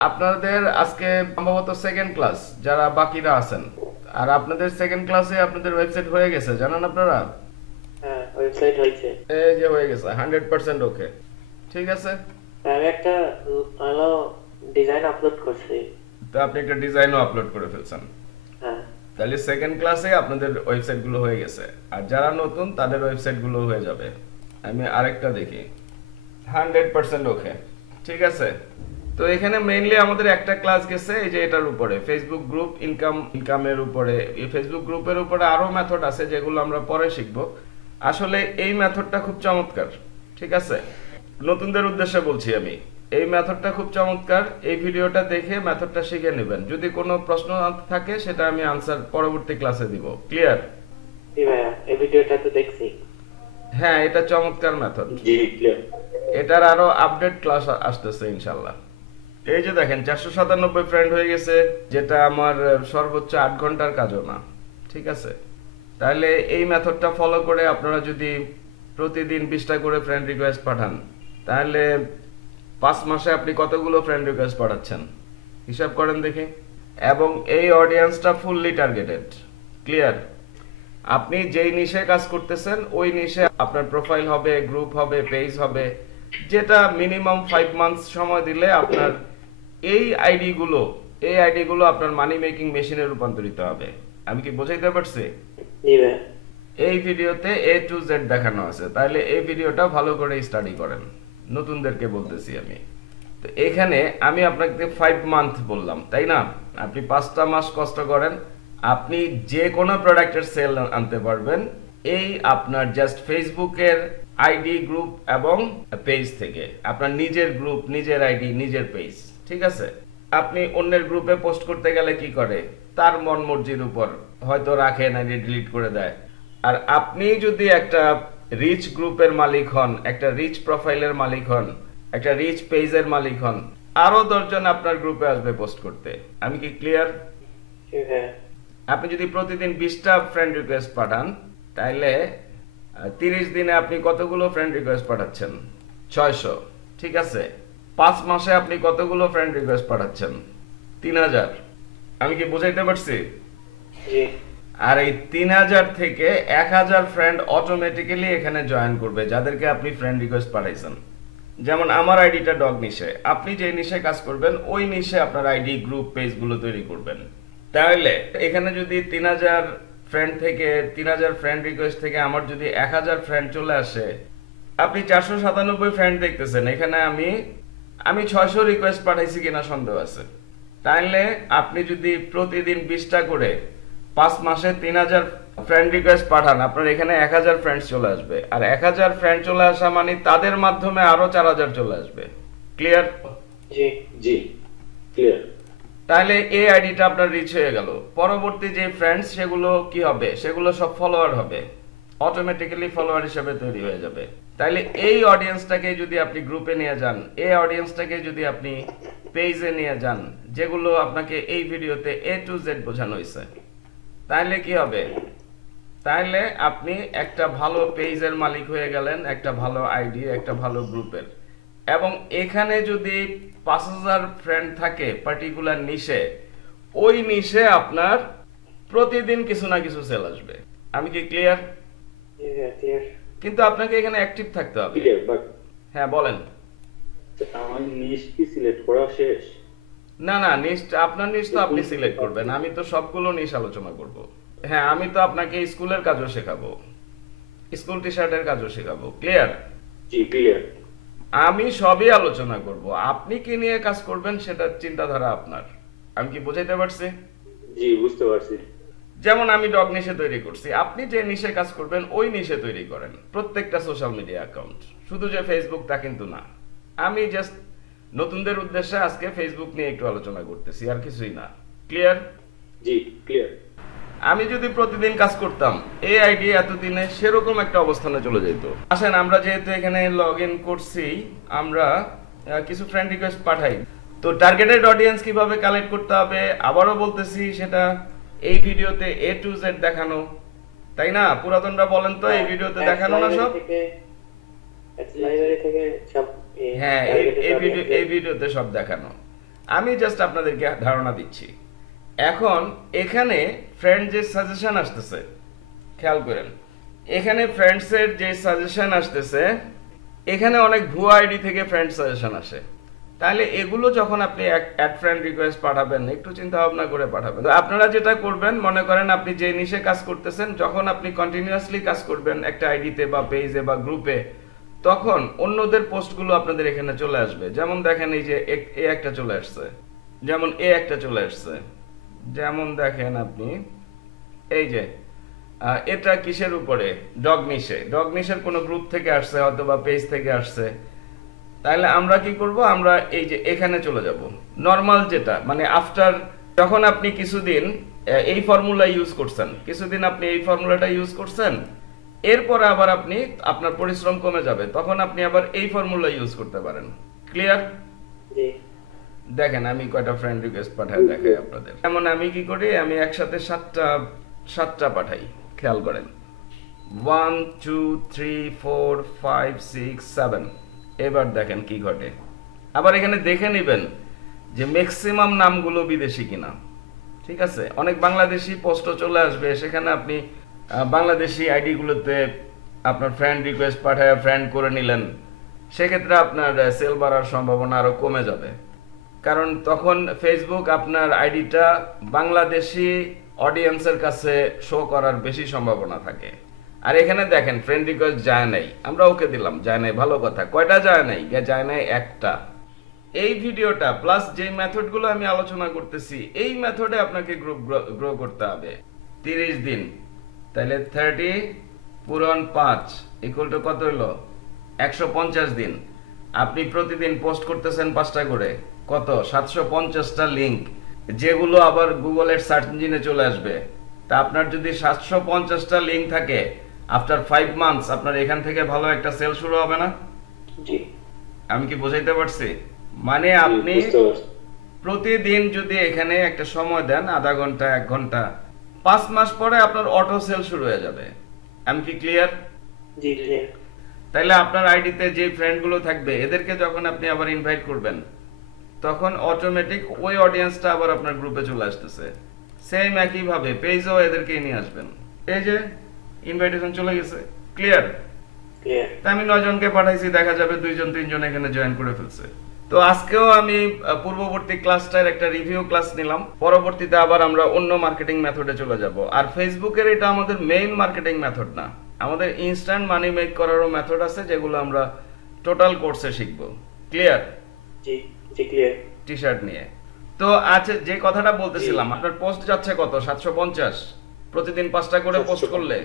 আপনাদের আজকে সম্ভবত সেকেন্ড ক্লাস, যারা বাকিরা আছেন। আর আপনাদের সেকেন্ড ক্লাসে আপনাদের ওয়েবসাইট হয়ে গেছে, জানেন আপনারা? হ্যাঁ, ওয়েবসাইট হয়েছে। এই যে হয়ে গেছে 100% ওকে। ঠিক আছে, আমি একটা হলো ডিজাইন আপলোড করছি। তো আপনি একটা ডিজাইনও আপলোড করে ফেলছেন। হ্যাঁ। তাহলে সেকেন্ড ক্লাসে আপনাদের ওয়েবসাইট গুলো হয়ে গেছে, আর যারা নতুন তাদের ওয়েবসাইট গুলো হয়ে যাবে। আমি আরেকটা দেখি। 100% ওকে। ঠিক আছে, তো এখানে মেইনলি আমাদের একটা ক্লাস গেছে, এই যে এটার উপরে ফেসবুক গ্রুপ ইনকামের উপরে। এই ফেসবুক গ্রুপের উপরে আরো মেথড আছে যেগুলো আমরা পরে শিখবো। আসলে এই মেথডটা খুব চমৎকার। ঠিক আছে, নতুনদের উদ্দেশ্যে বলছি আমি, এই মেথডটা খুব চমৎকার। এই ভিডিওটা দেখে মেথডটা শিখে নেবেন। যদি কোনো প্রশ্ন থাকে সেটা আমি আনসার পরবর্তী ক্লাসে দিব। ক্লিয়ার? জি ভাইয়া, এই ভিডিওটা তো দেখছি। হ্যাঁ, এটা চমৎকার মেথড। জি ক্লিয়ার। এটার আরো আপডেট ক্লাস আসতেছে ইনশাল্লাহ। এই যে দেখেন 497 ফ্রেন্ড হয়ে গেছে, যেটা আমার সর্বোচ্চ 8 ঘন্টার কাজও না। ঠিক আছে, তাহলে এই মেথডটা ফলো করে আপনারা যদি প্রতিদিন 20টা করে ফ্রেন্ড রিকোয়েস্ট পাঠান, তাহলে 5 মাসে আপনি কতগুলো ফ্রেন্ড রিকোয়েস্ট পাঠাচ্ছেন হিসাব করেন দেখি। এবং এই অডিয়েন্সটা ফুললি টার্গেটেড। ক্লিয়ার? আপনি যেই নিশে কাজ করতেছেন ওই নিশে আপনার প্রোফাইল হবে, গ্রুপ হবে, পেজ হবে, যেটা মিনিমাম 5 মান্থস সময় দিলে আপনার এই আইডি গুলো আপনার মানি মেকিং মেশিনে রূপান্তরিত হবে। আমি কি বোঝাইতে পারছি? জি ভাইয়া। এই ভিডিওতে A to Z দেখানো আছে, তাহলে এই ভিডিওটা ভালো করে স্টাডি করেন। নতুনদেরকে বলতেছি আমি। তো এখানে আমি আপনাকে 5 মান্থ বললাম, তাই না? আপনি 5টা মাস কষ্ট করেন, আপনি যে কোনো প্রোডাক্টের সেল আনতে পারবেন এই আপনার জাস্ট ফেসবুকের আইডি, গ্রুপ এবং পেজ থেকে। আপনার নিজের গ্রুপ, নিজের আইডি, নিজের পেজ। ঠিক আছে, আপনি অন্যের গ্রুপে পোস্ট করতে গেলে কি করে, তার মন মর্জির উপর হয়তো রাখে, না ডিলিট করে দেয়। আর আপনি যদি একটা রিচ গ্রুপের মালিক হন, একটা রিচ প্রোফাইলের মালিক হন, একটা রিচ পেজের মালিক হন, আরো 10 জন আপনার গ্রুপে আসবে পোস্ট করতে। আমি কি ক্লিয়ার? জি ভাইয়া। আপনি যদি প্রতিদিন 20টা ফ্রেন্ড রিকোয়েস্ট পাঠান, তাহলে 30 দিনে আপনি কতগুলো ফ্রেন্ড রিকোয়েস্ট পাঠাচ্ছেন? 600। ঠিক আছে, 5 মাসে আপনি কতগুলো ফ্রেন্ড রিকোয়েস্ট পাঠাচ্ছেন? 3000। আমি কি বুঝাইতে পারছি? জি। আর এই 3000 থেকে 1000 ফ্রেন্ড অটোমেটিক্যালি এখানে জয়েন করবে, যাদেরকে আপনি ফ্রেন্ড রিকোয়েস্ট পাঠাইছেন। যেমন আমার আইডিটা ডগ নিশে, আপনি যে নিশে কাজ করবেন ওই নিশে আপনার আইডি, গ্রুপ, পেজ গুলো তৈরি করবেন। তাহলে এখানে যদি 3000 ফ্রেন্ড থেকে 3000 ফ্রেন্ড রিকোয়েস্ট থেকে আমার যদি 1000 ফ্রেন্ড চলে আসে, আপনি 497 ফ্রেন্ড দেখতেছেন। এখানে আমি 600 রিকোয়েস্ট পাঠাইছি কিনা সন্দেহ আছে। তাহলে আপনি যদি প্রতিদিন 20টা করে 5 মাসে 3000 ফ্রেন্ড রিকোয়েস্ট পাঠান, আপনার এখানে 1000 ফ্রেন্ডস চলে আসবে। আর 1000 ফ্রেন্ড চলে আসা মানে তাদের মাধ্যমে আরো 4000 চলে আসবে। ক্লিয়ার? জি। জি ক্লিয়ার। তাহলে এই আইডিটা আপনার রিচ হয়ে গেল। পরবর্তী যে ফ্রেন্ডস সেগুলো কি হবে, সেগুলো সব ফলোয়ার হবে, অটোমেটিক্যালি ফলোয়ার হিসেবে তৈরি হয়ে যাবে। তাহলে এই অডিয়েন্সটাকে যদি আপনি গ্রুপে নিয়ে যান, এই অডিয়েন্সটাকে যদি আপনি পেজে নিয়ে যান, যেগুলো আপনাকে এই ভিডিওতে A to Z বোঝানো হয়েছে, তাহলে কি হবে? তাহলে আপনি একটা ভালো পেজের মালিক হয়ে গেলেন, একটা ভালো আইডি, একটা ভালো গ্রুপের। এবং এখানে যদি 5000 ফ্রেন্ড থাকে পার্টিকুলার নিশে, ওই নিশে আপনার প্রতিদিন কিছু না কিছু সেল আসবে। আমি কি ক্লিয়ার? জি ভাইয়া, ক্লিয়ার। কিন্তু আপনাকে এখানে অ্যাক্টিভ থাকতে হবে। ক্লিয়ার, বাট হ্যাঁ বলেন। আমার নিশ কি সিলেক্ট করা শেষ? না না, নিশ আপনার নিশ তো আপনি সিলেক্ট করবেন, আমি তো সবগুলো নিশ আলোচনা করব। হ্যাঁ, আমি তো আপনাকে স্কুলের কাজও শেখাবো, স্কুল টি শার্টের কাজও শেখাবো। ক্লিয়ার? জি ক্লিয়ার। আমি সবই আলোচনা করব, আপনি কি নিয়ে কাজ করবেন সেটার চিন্তাধারা আপনার। আমি কি বোঝাইতে পারছি? জি বুঝতে পারছি। যেমন আমি ডগ নিশে তৈরি করছি, আপনি যে নিশে কাজ করবেন ওই নিশে তৈরি করেন প্রত্যেকটা সোশ্যাল মিডিয়া অ্যাকাউন্ট। শুধু যে ফেসবুক তা কিন্তু না। আমি জাস্ট নতুনদের উদ্দেশ্যে আজকে ফেসবুক নিয়ে একটু আলোচনা করতেছি, আর কিছুই না। ক্লিয়ার? জি ক্লিয়ার। আমি যদি প্রতিদিন কাজ করতাম এই আইডি এতদিনে সেরকম একটা অবস্থানে চলে যেত। আসেন, আমরা যেহেতু এখানে লগ ইন করছি, আমরা কিছু ফ্রেন্ড রিকোয়েস্ট পাঠাই। তো টার্গেটেড অডিয়েন্স কিভাবে কালেক্ট করতে হবে আবারও বলতেছি, সেটা এই ভিডিওতে A to Z দেখানো, তাই না? পুরাতনরা বলেন তো, এই ভিডিওতে দেখানো না সব? লাইব্রেরি থেকে সব হ্যাঁ, এই ভিডিওতে সব দেখানো। আমি জাস্ট আপনাদেরকে ধারণা দিচ্ছি। এখন এখানে ফ্রেন্ড যে সাজেশন আসতেছে, খেয়াল করেন, এখানে ফ্রেন্ডসের যে সাজেশন আসতেছে, এখানে অনেক ভুয়া আইডি থেকে ফ্রেন্ড সাজেশন আসে। তাহলে এগুলো যখন আপনি অ্যাড ফ্রেন্ড রিকোয়েস্ট পাঠাবেন, একটু চিন্তা ভাবনা করে পাঠাবেন। তো আপনারা যেটা করবেন, মনে করেন আপনি যে নিশে কাজ করতেছেন, যখন আপনি কন্টিনিউয়াসলি কাজ করবেন একটা আইডিতে বা পেজে বা গ্রুপে, তখন অন্যদের পোস্টগুলো আপনাদের এখানে চলে আসবে। যেমন দেখেন এই যে এ একটা চলে আসছে, যেমন এ একটা চলে আসছে, যেমন দেখেন আপনি এই যে এটা কিসের উপরে, ডগনিশের কোনো গ্রুপ থেকে আসছে, হয়তো বা পেজ থেকে আসছে। তাহলে আমরা কি করব, আমরা এই যে এখানে চলে যাব, নরমাল যেটা মানে আফটার, যখন আপনি কিছুদিন এই ফর্মুলা ইউজ করছেন, কিছুদিন আপনি এই ফর্মুলাটা ইউজ করছেন, এরপরে আবার আপনি আপনার পরিশ্রম কমে যাবে, তখন আপনি আবার এই ফর্মুলা ইউজ করতে পারেন। ক্লিয়ার? জি দেখেন আমি কয়টা ফ্রেন্ড রিকোয়েস্ট পাঠাই দেখাই আপনাদের। যেমন আমি কি করি, আমি একসাথে সাতটা পাঠাই, খেয়াল করেন, 1 2 3 4 5 6 7। এবার দেখেন কি ঘটে। আবার এখানে দেখে নেবেন যে ম্যাক্সিমাম নামগুলো বিদেশি কিনা। ঠিক আছে, অনেক বাংলাদেশি পোস্টও চলে আসবে, সেখানে আপনি বাংলাদেশি আইডি গুলোতে আপনার ফ্রেন্ড রিকোয়েস্ট পাঠায় ফ্রেন্ড করে নিলেন, সেক্ষেত্রে আপনার সেল বাড়ার সম্ভাবনা আরো কমে যাবে। কারণ তখন ফেসবুক আপনার আইডিটা বাংলাদেশি অডিয়েন্সের কাছে শো করার বেশি সম্ভাবনা থাকে। আর এখানে দেখেন ফ্রেন্ড রিকোয়েস্ট যায় নাই, আমরা ওকে দিলাম, যায় নাই, ভালো কথা। কয়টা যায় নাই? যায় নাই একটা। এই ভিডিওটা প্লাস যে মেথডগুলো আমি আলোচনা করতেছি, এই মেথডে আপনাকে গ্রুপ গ্রো করতে হবে 30 দিন। তাহলে 30 পূরণ 5 ইকুয়াল টু কত হলো? 150 দিন। আপনি প্রতিদিন পোস্ট করতেছেন 5টা করে, কত? 750টা লিংক, যেগুলো আবার গুগলের সার্চ ইঞ্জিনে চলে আসবে। তা আপনার যদি 750টা লিংক থাকে, আফটার 5 মান্থস আপনার এখান থেকে ভালো একটা সেল শুরু হবে না? জি আমি কি বোঝাইতে পারছি? মানে আপনি প্রতিদিন যদি এখানে একটা সময় দেন, আধা ঘন্টা 1 ঘন্টা, 5 মাস পরে আপনার অটো সেল শুরু হয়ে যাবে। আমি কি ক্লিয়ার? জি ক্লিয়ার। তাইলে আপনার আইডিতে যে ফ্রেন্ড গুলো থাকবে, এদেরকে যখন আপনি আবার ইনভাইট করবেন, তখন অটোমেটিক ওই অডিয়েন্সটা আবার আপনার গ্রুপে চলে আসতেছে। সেম একই ভাবে পেজেও এদেরকে নিয়ে আসবেন। এই যে ইনভাইটেশন চলে গেছে। ক্লিয়ার? ক্লিয়ার। তা আমি 9 জনকে পাঠাইছি, দেখা যাবে 2 জন 3 জন এখানে জয়েন করে ফেলছে। তো আজকেও আমি পূর্ববর্তী ক্লাসটার একটা রিভিউ ক্লাস নিলাম, পরবর্তীতে আবার আমরা অন্য মার্কেটিং মেথডে চলে যাব। আর ফেসবুকের এটা আমাদের মেইন মার্কেটিং মেথড না, আমাদের ইনস্ট্যান্ট মানি মেক করারও মেথড আছে, যেগুলো আমরা টোটাল কোর্সে শিখব। ক্লিয়ার? জি জি ক্লিয়ার। টি শার্ট নিয়ে। তো আচ্ছা, যে কথাটা বলতেছিলাম, আপনার পোস্ট যাচ্ছে কত? 750 প্রতিদিন 5টা করে পোস্ট করলে।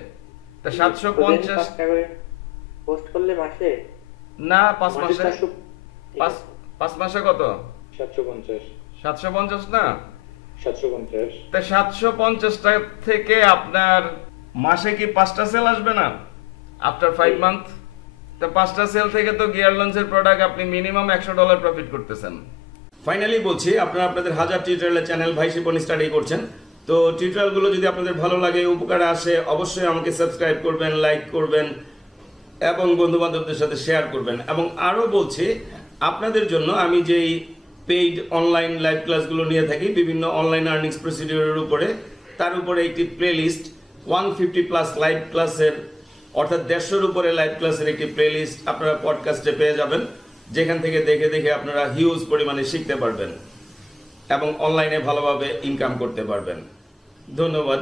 তা 750 5টা করে পোস্ট করলে মাসে না 5 মাসে, 5 মাসে কত? 750 750 না, 750 তা 750টা থেকে আপনার মাসে কি 5টা সেল আসবে না আফটার 5 মান্থ? তো 5টা সেল থেকে তো গিয়ার লঞ্চের প্রোডাক্ট আপনি মিনিমাম $100 প্রফিট করতেছেন। ফাইনালি বলছি, আপনারা আপনাদের হাজার টিউটোরিয়ালের চ্যানেল ভাই শিপন স্টাডি করছেন। তো টিউটোরিয়ালগুলো যদি আপনাদের ভালো লাগে, উপকারে আসে, অবশ্যই আমাকে সাবস্ক্রাইব করবেন, লাইক করবেন এবং বন্ধু বান্ধবদের সাথে শেয়ার করবেন। এবং আরও বলছি, আপনাদের জন্য আমি যেই পেইড অনলাইন লাইভ ক্লাসগুলো নিয়ে থাকি বিভিন্ন অনলাইন আর্নিংস প্রসিডিউরের উপরে, তার উপরে একটি প্লেলিস্ট 150+ লাইভ ক্লাসের, অর্থাৎ 150-এর উপরে লাইভ ক্লাসের একটি প্লেলিস্ট আপনারা পডকাস্টে পেয়ে যাবেন, যেখান থেকে দেখে দেখে আপনারা হিউজ পরিমাণে শিখতে পারবেন এবং অনলাইনে ভালোভাবে ইনকাম করতে পারবেন। ধন্যবাদ।